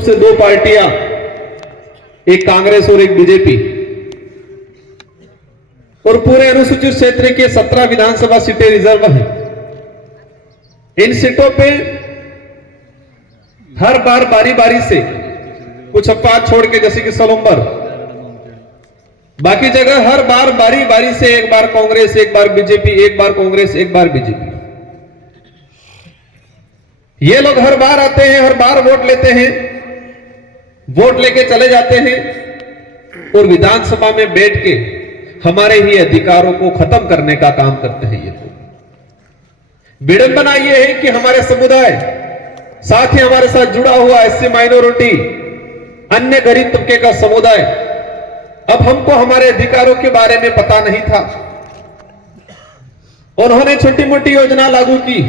से दो पार्टियां, एक कांग्रेस और एक बीजेपी, और पूरे अनुसूचित क्षेत्र के 17 विधानसभा सीटें रिजर्व हैं। इन सीटों पे हर बार बारी बारी से कुछ अपवाद छोड़ के, जैसे कि सलूम्बर, बाकी जगह हर बार बारी बारी से एक बार कांग्रेस, एक बार बीजेपी, एक बार कांग्रेस, एक बार बीजेपी। ये लोग हर बार आते हैं, हर बार वोट लेते हैं, वोट लेके चले जाते हैं और विधानसभा में बैठ के हमारे ही अधिकारों को खत्म करने का काम करते हैं। ये लोग विडंबना ये है कि हमारे समुदाय, साथ ही हमारे साथ जुड़ा हुआ एससी माइनॉरिटी, अन्य गरीब तबके का समुदाय, अब हमको हमारे अधिकारों के बारे में पता नहीं था। उन्होंने छोटी मोटी योजना लागू की।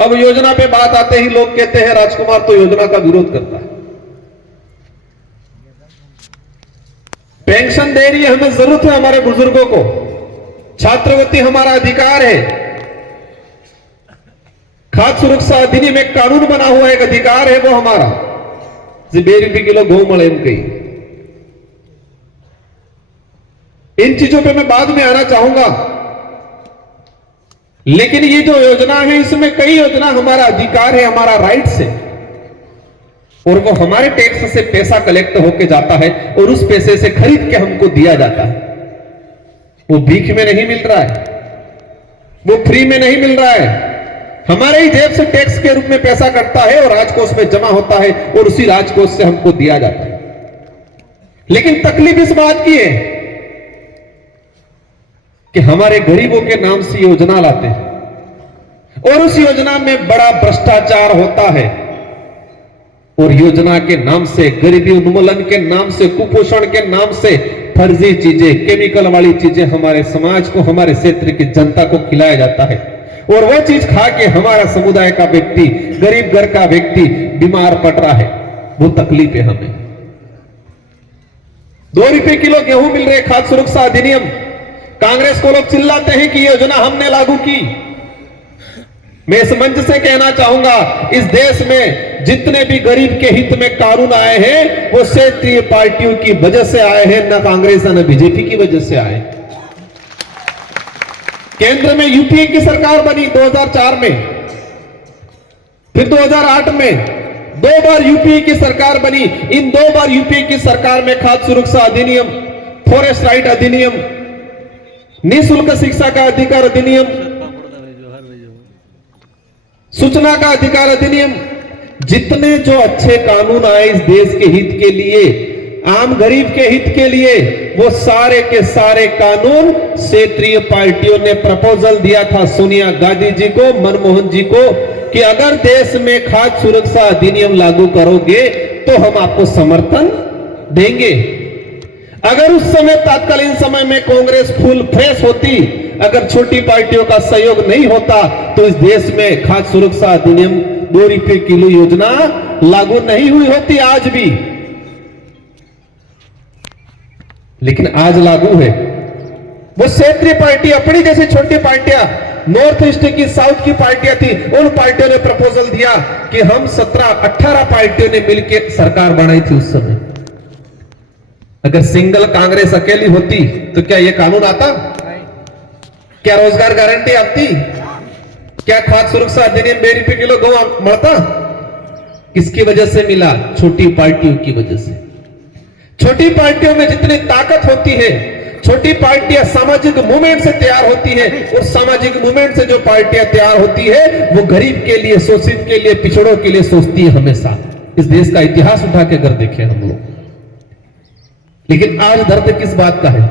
अब योजना पे बात आते ही लोग कहते हैं राजकुमार तो योजना का विरोध करता है। पेंशन दे रही है, हमें जरूरत है हमारे बुजुर्गों को। छात्रवृत्ति हमारा अधिकार है। खाद्य सुरक्षा अधिनियम एक कानून बना हुआ एक अधिकार है, वो हमारा। 2 रुपये किलो गेहूं મળે એમ कही। इन चीजों पे मैं बाद में आना चाहूंगा, लेकिन ये जो योजना है इसमें कई योजना हमारा अधिकार है, हमारा राइट्स है, और वो हमारे टैक्स से पैसा कलेक्ट होके जाता है और उस पैसे से खरीद के हमको दिया जाता है। वो भीख में नहीं मिल रहा है, वो फ्री में नहीं मिल रहा है, हमारे ही जेब से टैक्स के रूप में पैसा कटता है और राजकोष में जमा होता है और उसी राजकोष से हमको दिया जाता है। लेकिन तकलीफ इस बात की है कि हमारे गरीबों के नाम से योजना लाते हैं और उस योजना में बड़ा भ्रष्टाचार होता है, और योजना के नाम से, गरीबी उन्मूलन के नाम से, कुपोषण के नाम से फर्जी चीजें, केमिकल वाली चीजें हमारे समाज को, हमारे क्षेत्र की जनता को खिलाया जाता है, और वो चीज खा के हमारा समुदाय का व्यक्ति, गरीब घर का व्यक्ति बीमार पड़ रहा है। वो तकलीफ है हमें। 2 रुपए किलो गेहूं मिल रहे, खाद्य सुरक्षा अधिनियम। कांग्रेस को लोग चिल्लाते हैं कि योजना हमने लागू की। मैं इस मंच से कहना चाहूंगा, इस देश में जितने भी गरीब के हित में कानून आए हैं वो क्षेत्रीय पार्टियों की वजह से आए हैं, न कांग्रेस न बीजेपी की वजह से आए। केंद्र में यूपीए की सरकार बनी 2004 में, फिर 2008 में 2 बार यूपीए की सरकार बनी। इन 2 बार यूपीए की सरकार में खाद्य सुरक्षा अधिनियम, फॉरेस्ट राइट अधिनियम, निःशुल्क शिक्षा का अधिकार अधिनियम, सूचना का अधिकार अधिनियम, जितने जो अच्छे कानून आए इस देश के हित के लिए, आम गरीब के हित के लिए, वो सारे के सारे कानून क्षेत्रीय पार्टियों ने प्रपोजल दिया था सोनिया गांधी जी को, मनमोहन जी को, कि अगर देश में खाद्य सुरक्षा अधिनियम लागू करोगे तो हम आपको समर्थन देंगे। अगर उस समय, तत्कालीन समय में कांग्रेस फुल फ्रेश होती, अगर छोटी पार्टियों का सहयोग नहीं होता, तो इस देश में खाद्य सुरक्षा अधिनियम 2 रुपये किलो योजना लागू नहीं हुई होती आज भी। लेकिन आज लागू है। वो क्षेत्रीय पार्टी, अपनी जैसी छोटी पार्टियां, नॉर्थ ईस्ट की, साउथ की पार्टियां थी, उन पार्टियों ने प्रपोजल दिया कि हम 17-18 पार्टियों ने मिलकर सरकार बनाई थी उस समय। अगर सिंगल कांग्रेस अकेली होती तो क्या यह कानून आता? क्या रोजगार गारंटी आती? क्या खाद्य सुरक्षा अधिनियम 2 रुपये किलो गेहूं मिलता? किसकी वजह से मिला? छोटी पार्टियों की वजह से। छोटी पार्टियों में जितनी ताकत होती है, छोटी पार्टियां सामाजिक मूवमेंट से तैयार होती है, और सामाजिक मूवमेंट से जो पार्टियां तैयार होती है वो गरीब के लिए, शोषित के लिए, पिछड़ों के लिए सोचती है हमेशा। इस देश का इतिहास उठा के अगर देखें हम लोग, लेकिन आज दर्द किस बात का है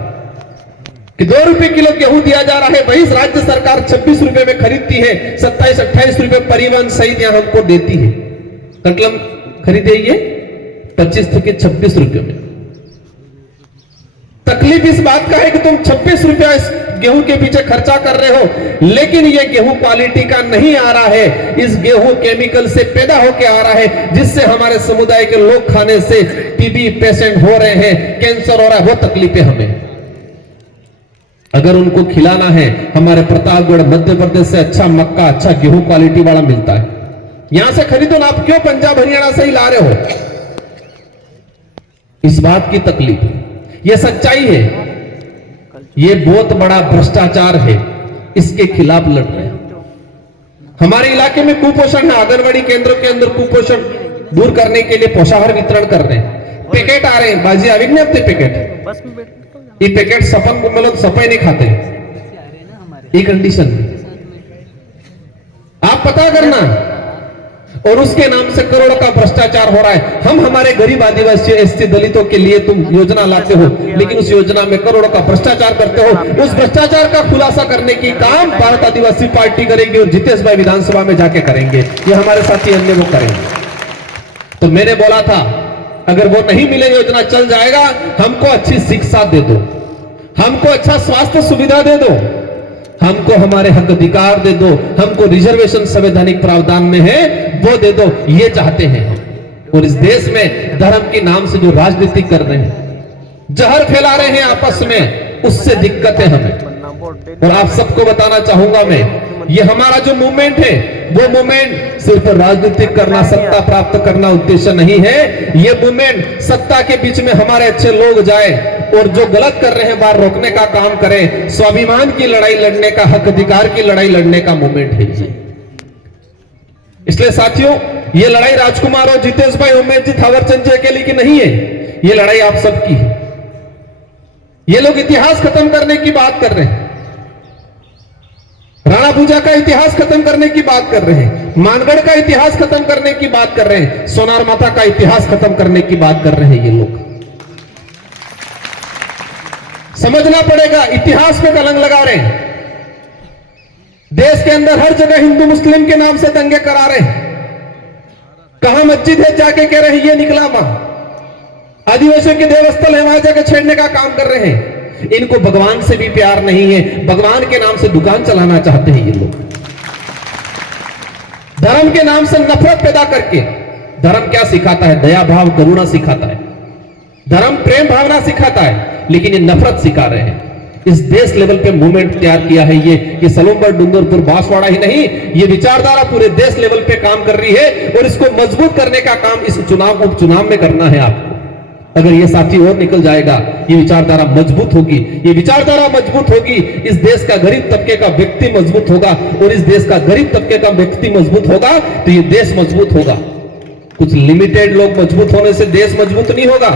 कि 2 रुपए किलो गेहूं दिया जा रहा है, वही राज्य सरकार 26 रुपए में खरीदती है, 27-28 रुपए परिवहन सहित यहां हमको देती है। कटलम खरीदेंगे 25 के 26 रुपए में। तकलीफ इस बात का है कि तुम 26 रुपया इस गेहूं के पीछे खर्चा कर रहे हो, लेकिन यह गेहूं क्वालिटी का नहीं आ रहा है। इस गेहूं केमिकल से पैदा होकर आ रहा है, जिससे हमारे समुदाय के लोग खाने से टीबी पेशेंट हो रहे हैं, कैंसर हो रहा है। वो तकलीफें हमें, अगर उनको खिलाना है, हमारे प्रतापगढ़ मध्य प्रदेश से अच्छा मक्का, अच्छा गेहूं क्वालिटी वाला मिलता है, यहां से खरीदो ना, आप क्यों पंजाब हरियाणा से ही ला रहे हो? इस बात की तकलीफ है, यह सच्चाई है, यह बहुत बड़ा भ्रष्टाचार है, इसके खिलाफ लड़ रहे हैं। हमारे इलाके में कुपोषण है, आंगनबाड़ी केंद्रों के अंदर कुपोषण दूर करने के लिए पोषाहार वितरण कर रहे हैं, पैकेट आ रहे हैं, बाजी आ विज्ञप्ति पैकेट, ये पैकेट सपन को मतलब सफाई नहीं खाते, ये कंडीशन आप पता करना, और उसके नाम से करोड़ों का भ्रष्टाचार हो रहा है। हम हमारे गरीब आदिवासी एससी दलितों के लिए तुम योजना लाते हो, लेकिन उस योजना में करोड़ों का भ्रष्टाचार करते हो। उस भ्रष्टाचार का खुलासा करने की काम भारत आदिवासी पार्टी करेगी और जितेश भाई विधानसभा में जाके करेंगे, ये हमारे साथी अन्य वो करेंगे। तो मैंने बोला था अगर वो नहीं मिले योजना चल जाएगा, हमको अच्छी शिक्षा दे दो, हमको अच्छा स्वास्थ्य सुविधा दे दो, हमको हमारे हक अधिकार दे दो, हमको रिजर्वेशन संवैधानिक प्रावधान में है वो दे दो, ये चाहते हैं हम। और इस देश में धर्म के नाम से जो राजनीति कर रहे हैं, जहर फैला रहे हैं आपस में, उससे दिक्कत है हमें। और आप सबको बताना चाहूंगा मैं, ये हमारा जो मूवमेंट है वो मूवमेंट सिर्फ राजनीतिक करना, सत्ता प्राप्त करना उद्देश्य नहीं है। ये मूवमेंट सत्ता के बीच में हमारे अच्छे लोग जाए और जो गलत कर रहे हैं बाहर रोकने का काम करें, स्वाभिमान की लड़ाई लड़ने का, हक अधिकार की लड़ाई लड़ने का मूवमेंट है। इसलिए साथियों, ये लड़ाई राजकुमार और जितेश भाई, उमेश जी, थावरचंद जी अकेले की नहीं है, ये लड़ाई आप सबकी है। ये लोग इतिहास खत्म करने की बात कर रहे हैं, राणा पूजा का इतिहास खत्म करने की बात कर रहे हैं, मानगढ़ का इतिहास खत्म करने की बात कर रहे हैं, सोनार माता का इतिहास खत्म करने की बात कर रहे हैं। ये लोग समझना पड़ेगा, इतिहास पे कलंक लगा रहे हैं। देश के अंदर हर जगह हिंदू मुस्लिम के नाम से दंगे करा रहे हैं। कहां मस्जिद है जाके कह रहे हैं ये निकला वहां, आदिवासियों के देवस्थल है वहां जाके छेड़ने का काम कर रहे हैं। इनको भगवान से भी प्यार नहीं है, भगवान के नाम से दुकान चलाना चाहते हैं ये लोग। धर्म के नाम से नफरत पैदा करके, धर्म क्या सिखाता है? दया भाव करुणा सिखाता है, धर्म प्रेम भावना सिखाता है, लेकिन ये नफरत सिखा रहे हैं। इस देश लेवल पे मूवमेंट तैयार किया है ये सलोमर, डूंगरपुर, बांसवाड़ा ही नहीं, ये विचारधारा पूरे देश लेवल पे काम कर रही है और इसको मजबूत करने का काम इस चुनाव, उपचुनाव में करना है आपको। अगर ये साथी और निकल जाएगा, ये विचारधारा मजबूत होगी, ये विचारधारा मजबूत होगी, इस देश का गरीब तबके का व्यक्ति मजबूत होगा, और इस देश का गरीब तबके का व्यक्ति मजबूत होगा तो ये देश मजबूत होगा। कुछ लिमिटेड लोग मजबूत होने से देश मजबूत नहीं होगा।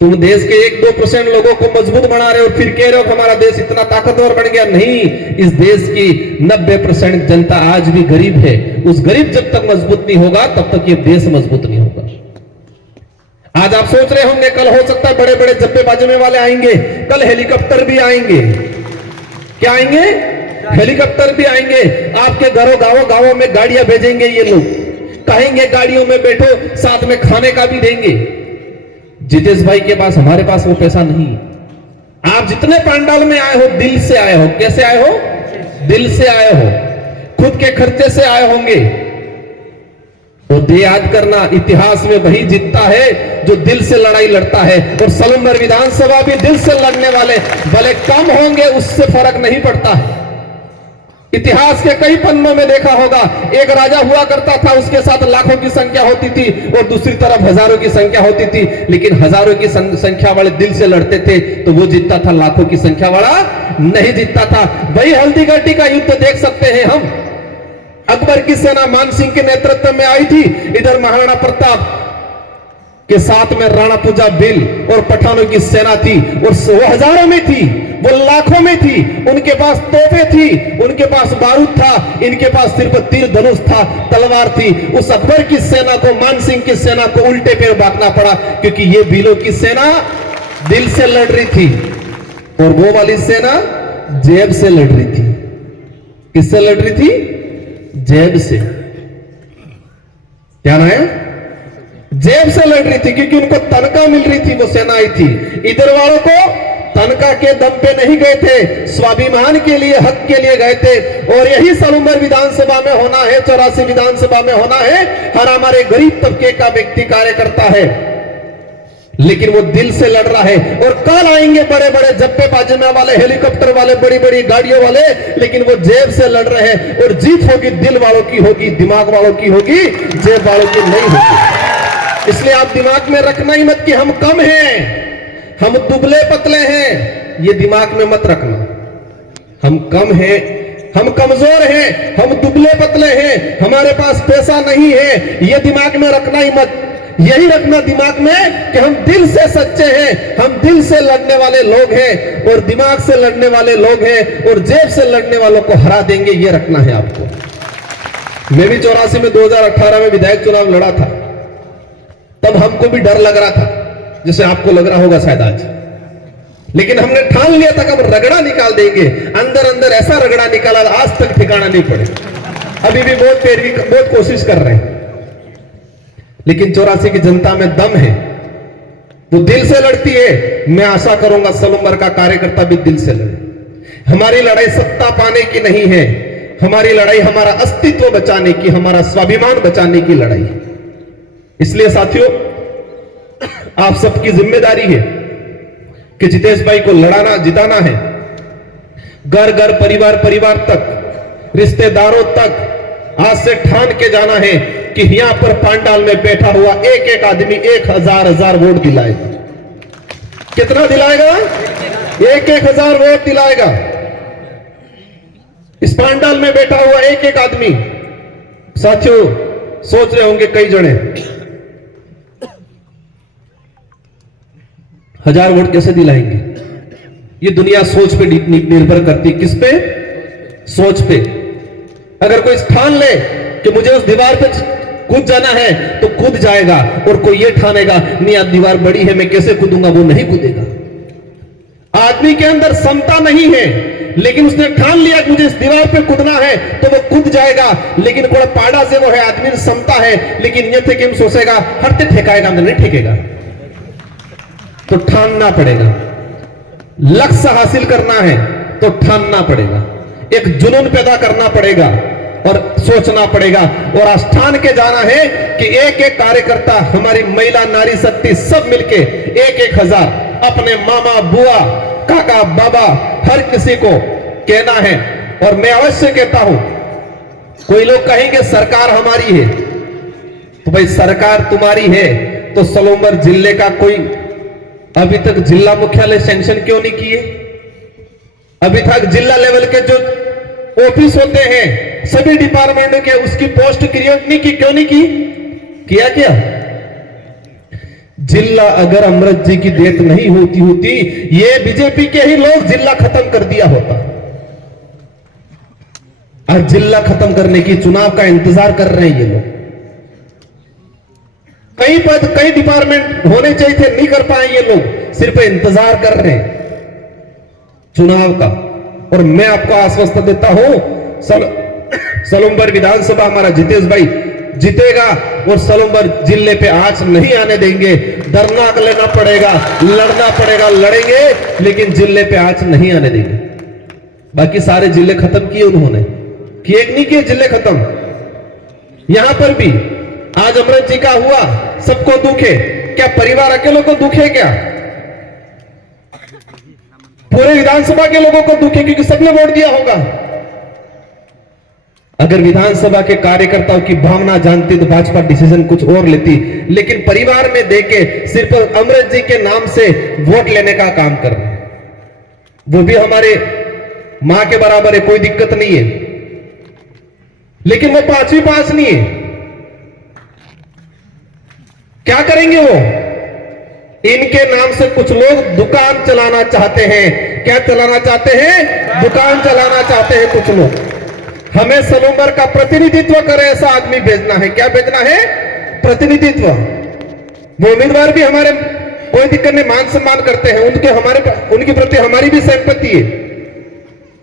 तुम देश के 1-2% लोगों को मजबूत बना रहे हो और फिर कह रहे हो कि हमारा देश इतना ताकतवर बन गया। नहीं, इस देश की 90% जनता आज भी गरीब है। उस गरीब जब तक मजबूत नहीं होगा तब तक ये देश मजबूत नहीं होगा। आज आप सोच रहे होंगे कल हो सकता है बड़े बड़े जब्बे बाजमे वाले आएंगे, कल हेलीकॉप्टर भी आएंगे। क्या आएंगे? हेलीकॉप्टर भी आएंगे। आपके गांवों में गाड़ियां भेजेंगे ये लोग, कहेंगे गाड़ियों में बैठो, साथ में खाने का भी देंगे। जितेश भाई के पास, हमारे पास वो पैसा नहीं। आप जितने पंडाल में आए हो, दिल से आए हो। कैसे आए हो? दिल से आए हो, खुद के खर्चे से आए होंगे। तो याद करना, इतिहास में वही जीतता है जो दिल से लड़ाई लड़ता है। और सलूमर विधानसभा भी दिल से लड़ने वाले भले कम होंगे, उससे फर्क नहीं पड़ता है। इतिहास के कई पन्नों में देखा होगा, एक राजा हुआ करता था, उसके साथ लाखों की संख्या होती थी और दूसरी तरफ हजारों की संख्या होती थी, लेकिन हजारों की संख्या वाले दिल से लड़ते थे तो वो जीतता था, लाखों की संख्या वाला नहीं जीतता था। वही हल्दी घाटी का युद्ध देख सकते हैं हम। अकबर की सेना मान सिंह के नेतृत्व में आई थी, इधर महाराणा प्रताप के साथ में राणा पूजा बिल और पठानों की सेना थी, और वो हजारों में थी, वो लाखों में थी। उनके पास तोपे थी, उनके पास बारूद था, इनके पास सिर्फ तीर धनुष था, तलवार थी। उस अकबर की सेना को, मान सिंह की सेना को उल्टे पैर भागना पड़ा, क्योंकि ये बिलों की सेना दिल से लड़ रही थी और वो वाली सेना जेब से लड़ रही थी। किससे लड़ रही थी? जेब से। क्या ना है? जेब से लड़ रही थी, क्योंकि उनको तनख्वाह मिल रही थी, वो सेना आई थी। इधर वालों को तनख्वाह के दम पे नहीं गए थे, स्वाभिमान के लिए, हक के लिए गए थे। और यही सलूमर विधानसभा में होना है, 84 विधानसभा में होना है। हर हमारे गरीब तबके का व्यक्ति कार्य करता है। लेकिन वो दिल से लड़ रहा है। और कल आएंगे बड़े बड़े जप्पे बाजने वाले, हेलीकॉप्टर वाले, बड़ी बड़ी गाड़ियों वाले, लेकिन वो जेब से लड़ रहे हैं। और जीत होगी दिल वालों की होगी, दिमाग वालों की होगी, जेब वालों की नहीं होगी। इसलिए आप दिमाग में रखना ही मत कि हम कम हैं, हम दुबले पतले हैं, ये दिमाग में मत रखना। हम कम हैं, हम कमजोर हैं, हम दुबले पतले हैं, हमारे पास पैसा नहीं है, ये दिमाग में रखना ही मत। यही रखना दिमाग में कि हम दिल से सच्चे हैं, हम दिल से लड़ने वाले लोग हैं और दिमाग से लड़ने वाले लोग हैं और जेब से लड़ने वालों को हरा देंगे, ये रखना है आपको। मैं भी 84 में 2018 में विधायक चुनाव लड़ा था, तब हमको भी डर लग रहा था जैसे आपको लग रहा होगा शायद आज, लेकिन हमने ठान लिया था कि हम रगड़ा निकाल देंगे। अंदर अंदर ऐसा रगड़ा निकाला आज तक ठिकाना नहीं पड़े। अभी भी बहुत पैरवी, बहुत कोशिश कर रहे हैं, लेकिन 84 की जनता में दम है, वो दिल से लड़ती है। मैं आशा करूंगा सलूम्बर का कार्यकर्ता भी दिल से लड़े। हमारी लड़ाई सत्ता पाने की नहीं है, हमारी लड़ाई हमारा अस्तित्व बचाने की, हमारा स्वाभिमान बचाने की लड़ाई है। इसलिए साथियों, आप सबकी जिम्मेदारी है कि जितेश भाई को लड़ाना, जिताना है। घर घर, परिवार परिवार तक, रिश्तेदारों तक आज से ठान के जाना है कि यहां पर पांडाल में बैठा हुआ एक एक आदमी 1000 वोट दिलाएगा। कितना दिलाएगा? 1000 वोट दिलाएगा। इस पांडाल में बैठा हुआ एक एक आदमी। साथियों, सोच रहे होंगे कई जने 1000 वोट कैसे दिलाएंगे? ये दुनिया सोच पे निर्भर करती। किस पे? सोच पे। अगर कोई ठान ले कि मुझे उस दीवार पे कूद जाना है तो कूद जाएगा, और कोई ये ठानेगा नहीं यार दीवार बड़ी है मैं कैसे कूदूंगा, वो नहीं कूदेगा। आदमी के अंदर क्षमता नहीं है, लेकिन उसने ठान लिया कि मुझे इस दीवार पे कूदना है तो वो कूद जाएगा। लेकिन कोई पाड़ा से वो है, आदमी क्षमता है, लेकिन ये थे कि हम सोचेगा हरते ठेकाएगा, नहीं ठेकेगा। तो ठानना पड़ेगा। लक्ष्य हासिल करना है तो ठानना पड़ेगा, एक जुनून पैदा करना पड़ेगा और सोचना पड़ेगा। और आस्थान के जाना है कि एक एक कार्यकर्ता, हमारी महिला नारी शक्ति सब मिलके 1000 अपने मामा, बुआ, काका, बाबा, हर किसी को कहना है। और मैं अवश्य कहता हूं, कोई लोग कहेंगे सरकार हमारी है, तो भाई सरकार तुम्हारी है तो सलूम्बर जिले का कोई अभी तक जिला मुख्यालय सैंक्शन क्यों नहीं किए? अभी तक जिला लेवल के जो ऑफिस होते हैं सभी डिपार्टमेंट के, उसकी पोस्ट क्रिएट नहीं की, क्यों नहीं की? किया क्या? जिला अगर अमृत जी की डेथ नहीं होती ये बीजेपी के ही लोग जिला खत्म कर दिया होता। आज जिला खत्म करने की चुनाव का इंतजार कर रहे हैं ये लोग। कई पद, कई डिपार्टमेंट होने चाहिए थे, नहीं कर पाए ये लोग, सिर्फ इंतजार कर रहे हैं चुनाव का। और मैं आपको आश्वस्त देता हूं, सलूम्बर विधानसभा हमारा जितेश भाई जीतेगा और सलूम्बर जिले पे आंच नहीं आने देंगे। धरना लेना पड़ेगा, लड़ना पड़ेगा, लड़ेंगे, लेकिन जिले पे आंच नहीं आने देंगे। बाकी सारे जिले खत्म किए उन्होंने, किए नहीं किए जिले खत्म। यहां पर भी आज अमृत जी का हुआ, सबको दुख है क्या? परिवार अकेलों को दुख है क्या? पूरे विधानसभा के लोगों को दुख है क्योंकि सबने वोट दिया होगा। अगर विधानसभा के कार्यकर्ताओं की भावना जानती तो भाजपा डिसीजन कुछ और लेती, लेकिन परिवार में देके सिर्फ अमृत जी के नाम से वोट लेने का काम कर रहे हैं। वो भी हमारे मां के बराबर है, कोई दिक्कत नहीं है, लेकिन वो 5वीं पास नहीं है। क्या करेंगे वो? इनके नाम से कुछ लोग दुकान चलाना चाहते हैं। क्या चलाना चाहते हैं? दुकान चलाना चाहते हैं कुछ लोग। हमें सलूम्बर का प्रतिनिधित्व करे ऐसा आदमी भेजना है। क्या भेजना है? प्रतिनिधित्व। वो उम्मीदवार भी हमारे कोई दिक्कत नहीं, मान सम्मान करते हैं, उनके प्रति हमारी भी सहमति है,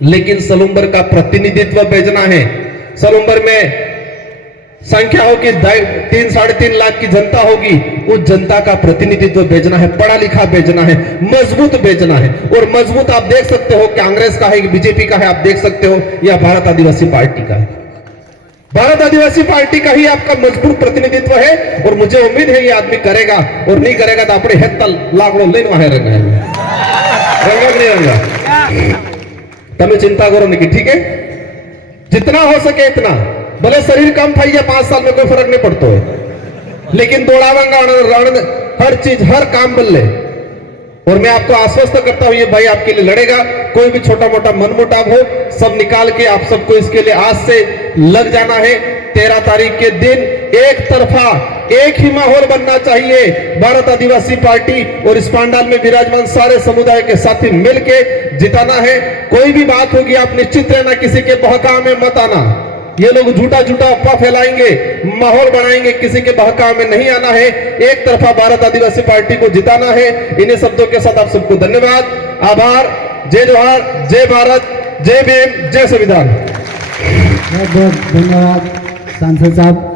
लेकिन सलूम्बर का प्रतिनिधित्व भेजना है। सलूम्बर में संख्या होगी 3-3.5 लाख की जनता होगी, उस जनता का प्रतिनिधित्व भेजना है, पढ़ा लिखा भेजना है, मजबूत भेजना है। और मजबूत आप देख सकते हो कांग्रेस का है, बीजेपी का है, आप देख सकते हो, या भारत आदिवासी पार्टी का है। भारत आदिवासी पार्टी का ही आपका मजबूत प्रतिनिधित्व है और मुझे उम्मीद है ये आदमी करेगा, और नहीं करेगा तो अपने हेत लाकड़ो लेन वहां रंगा नहीं रंगा। तब चिंता करो नहीं, ठीक है, जितना हो सके इतना, भले शरीर कम था, ये 5 साल में कोई फर्क नहीं पड़ता है, लेकिन दौड़ावांगा हर चीज, हर काम बल्ले। और मैं आपको आश्वस्त करता हूं ये भाई आपके लिए लड़ेगा। कोई भी छोटा मोटा मनमुटाव हो, सब निकाल के आप सबको इसके लिए आज से लग जाना है। 13 तारीख के दिन एक तरफा एक ही माहौल बनना चाहिए। भारत आदिवासी पार्टी और इस पंडाल में विराजमान सारे समुदाय के साथी मिलके जिताना है। कोई भी बात होगी आप निश्चित रहना, किसी के बहकाव में मत आना। ये लोग झूठा झूठा अफवाह फैलाएंगे, माहौल बनाएंगे, किसी के बहकाव में नहीं आना है। एक तरफा भारत आदिवासी पार्टी को जिताना है। इन्हीं शब्दों के साथ आप सबको धन्यवाद, आभार, जय जोहार, जय भारत, जय भीम, जय संविधान। बहुत बहुत धन्यवाद सांसद साहब।